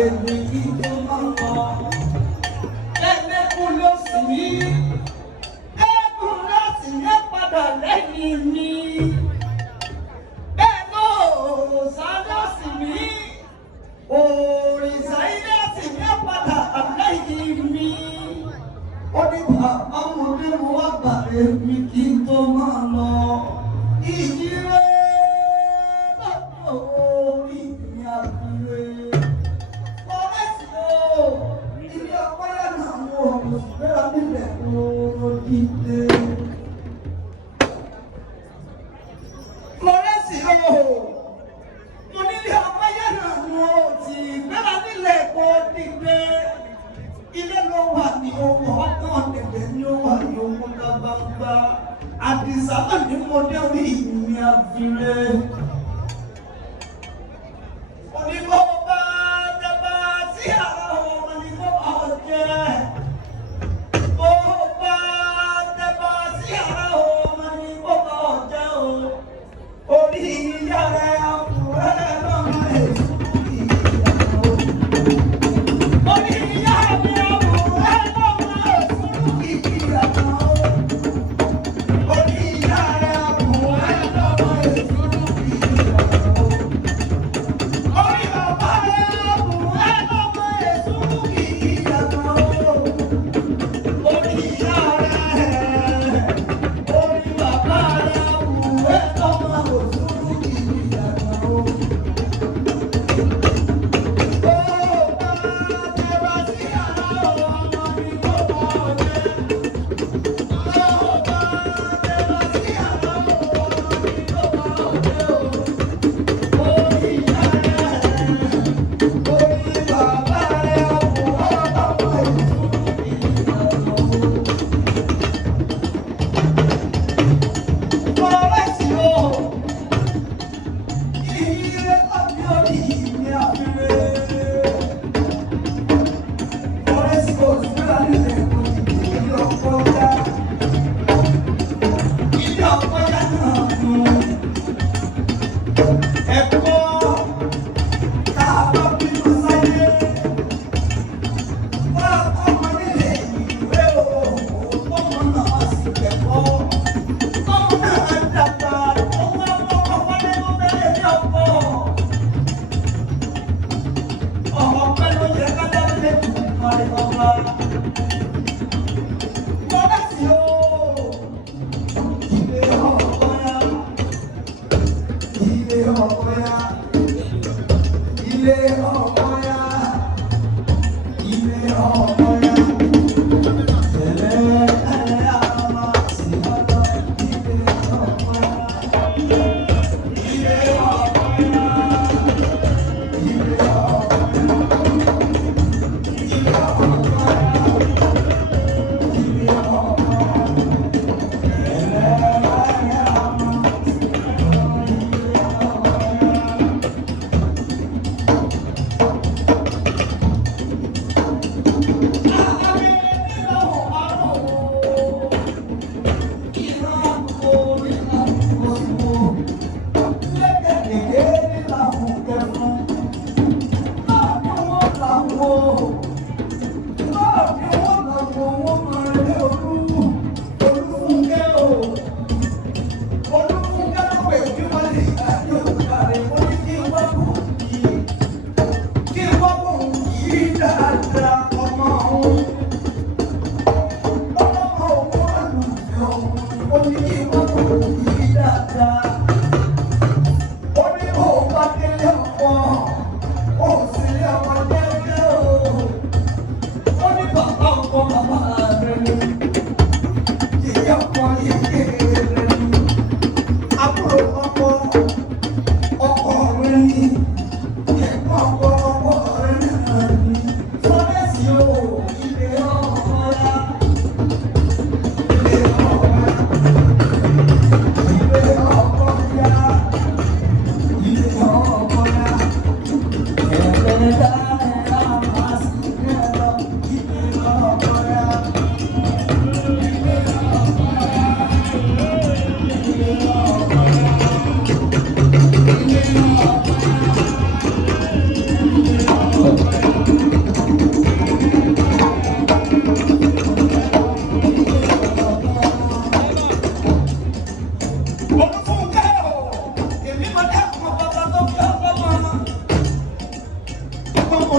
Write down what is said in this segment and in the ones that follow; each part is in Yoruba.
èmi kí tó máa lọ. Ẹlẹ́kùn ló sì mí, ẹ̀kún ló sì yẹ padà lẹ́yìn mi. Bẹ́ẹ̀ ló òòṣà ló sì mí, òrìṣà ilé sì yẹ padà lẹ́yìn mi. Ó ní bàbá mo dé mo wá gbà èmi kí tó máa lọ. Ìdílé lọ́dọ̀ orí mi àbúrò. Fọ́rẹ́sì o, ilé ọpẹ́ lẹ́nu àwọn òṣìṣẹ́ nílẹ̀ tó dìde. Fọ́rẹ́sì o, mo nílé ọpẹ́ lẹ́nu àwọn òṣìṣẹ́ nílẹ̀ tó dìde. Ilé ló wà ní owó ọkàn tẹ̀lé ní ó wà ní owó dábàgbà. Àdìsá náà ní mo dé orí mi àfiré. Onígbò bá dábà sí ara ọmọ ní kó bá ọ jẹ́. Bó bá dábà sí ara ọmọ ní kó bá ọ jẹ́ o. Orí ìyá rẹ̀ àkùrẹ́ lọ́mọ èso ìyàwó. Orí ìyá mi àkùrẹ́ lọ́mọ èso ìyàwó.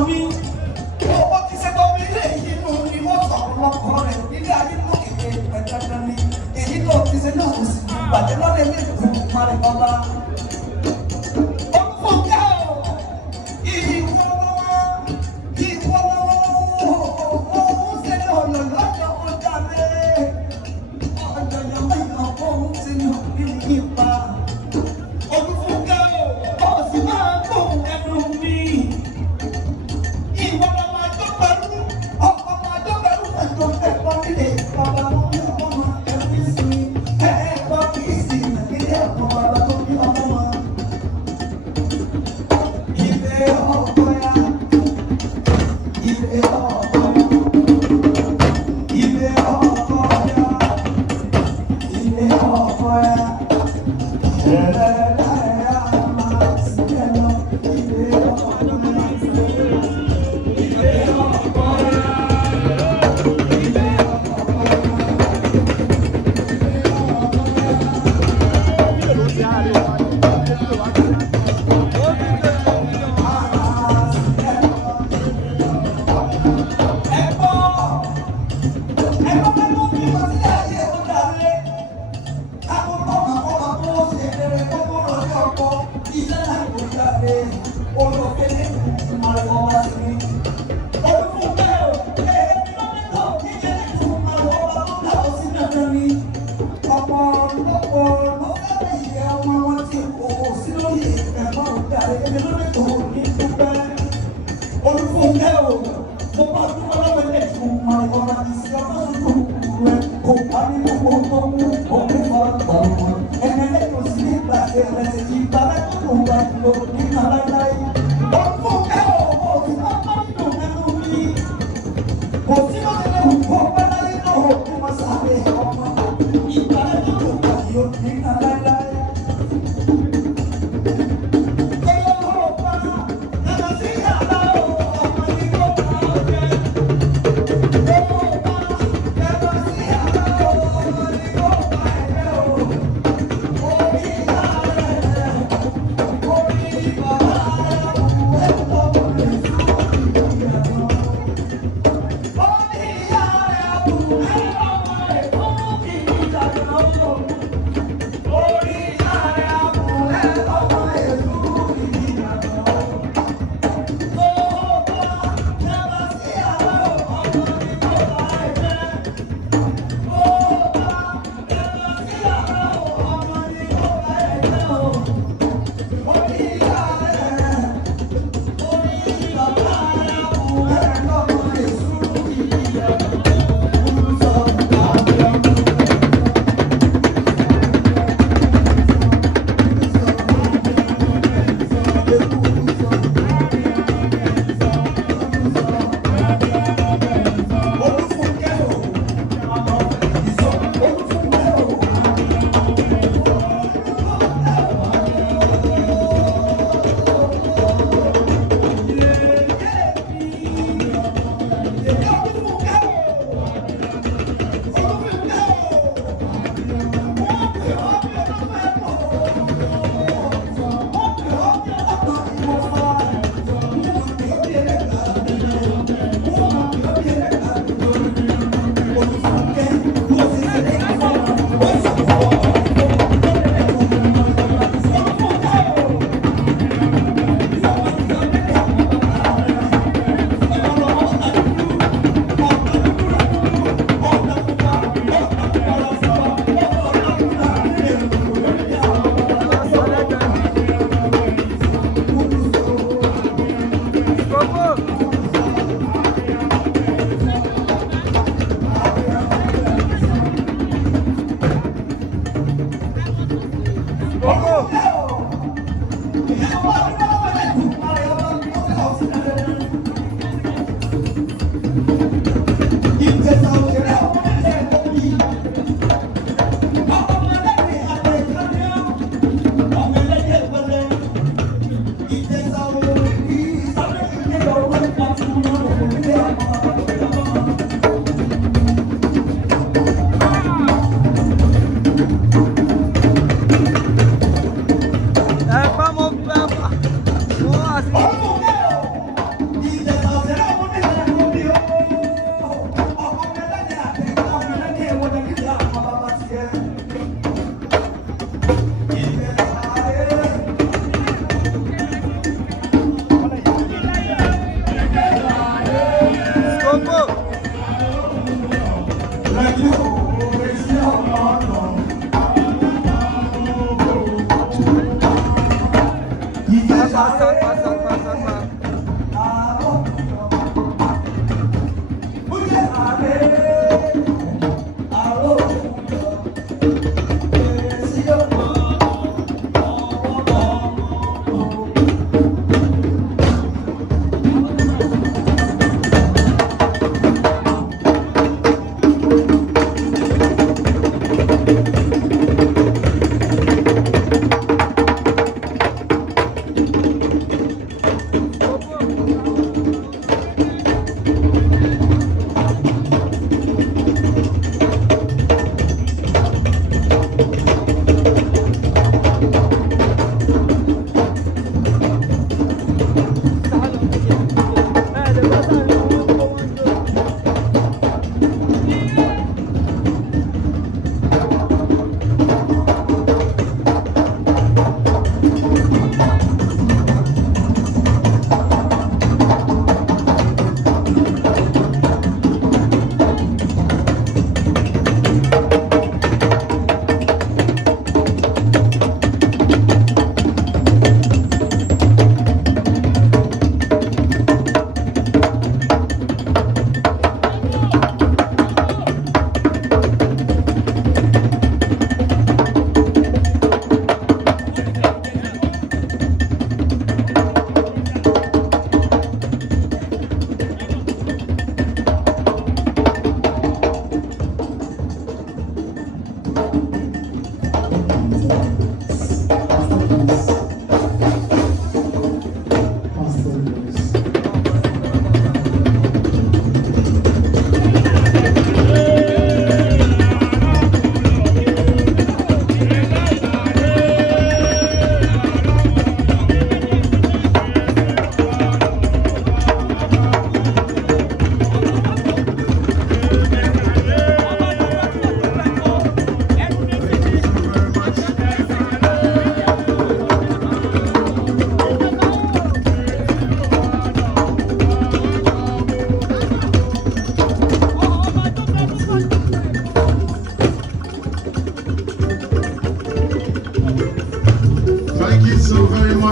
ní owó ti ṣe tó mi lè yí inú ni wọ́n sọ̀rọ̀ lọ́kọ̀ rẹ̀ nílé ayé lókè ẹ̀ẹ́dẹ́gbẹ̀rún ni èyí tó ti ṣe náà kò sì ní ìbàjẹ́ lọ́dẹ̀ méjì kò má lè bọ́lá.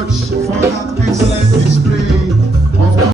much for that.